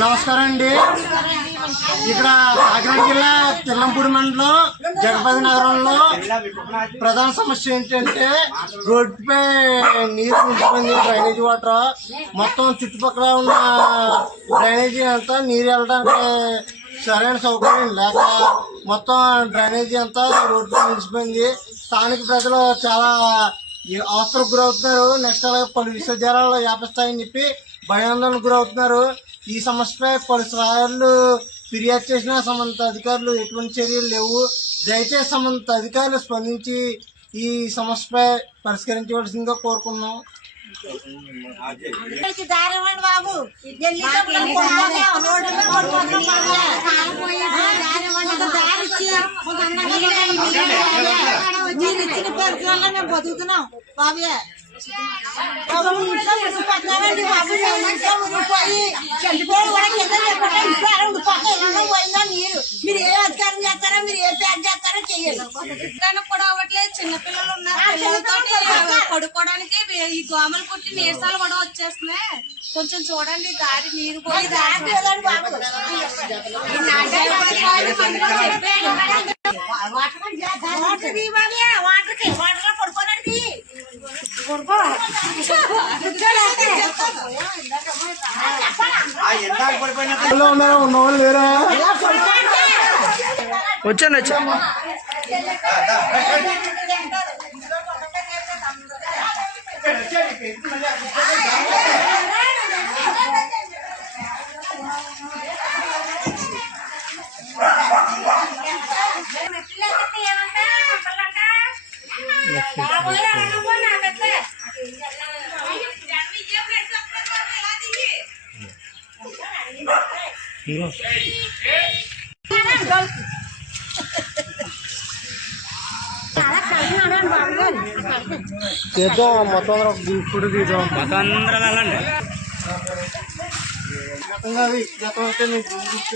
నమస్కారం అండి. ఇక్కడ కాకినాడ జిల్లా తిల్లంపూడి మండలం జగపతి నగరంలో ప్రధాన సమస్య ఏంటంటే రోడ్డుపై నీరు నిలిచిపోయింది. డ్రైనేజీ వాటర్ మొత్తం చుట్టుపక్కల ఉన్న డ్రైనేజీ అంతా నీరు వెళ్ళడానికి సరైన సౌకర్యం లేక మొత్తం డ్రైనేజీ అంతా రోడ్డుపై నిలిచిపోయింది. స్థానిక ప్రజలు చాలా అవసరం గురవుతున్నారు. నెక్స్ట్ అలాగే పలు విశ్వవిద్యాలయాలు వ్యాపిస్తాయని చెప్పి భయాందోళనకు గురవుతున్నారు. ఈ సమస్యపై పలుసార్లు ఫిర్యాదు చేసిన సంబంధిత అధికారులు ఎటువంటి చర్యలు లేవు. దయచేసి సంబంధిత అధికారులు స్పందించి ఈ సమస్యపై పరిష్కరించవలసిందిగా కోరుకున్నాం. బాబు మీరు ఇచ్చిన పేరు వల్ల మేము బతుకుతున్నాం బాబే. ఉండిపోతున్నామండి బాబు. ఉండిపోయి చండిపోయి కూడా కింద లేకుండా ఇంట్లో ఉండిపోయిందా నీరు. మీరు ఏ అధికారం చేస్తారో, మీరు ఏ పేరు చేస్తారో చెయ్యాలి. కూడా అవ్వట్లేదు. చిన్నపిల్లలు ఉన్నారు. పిల్లలతో పడుకోవడానికి ఈ దోమలు కుట్టి నీరసాలు కూడా వచ్చేస్తున్నాయి. కొంచెం చూడండి దారి నీరు పోయి ఉన్నవాళ్ళు లేరా? వచ్చాను చేద్దాం. మొత్తం గ్రూప్ ఫోటో తీద్దాం. అందరం వెళ్ళండి. గతం అయితే మీకు మాట్లాడి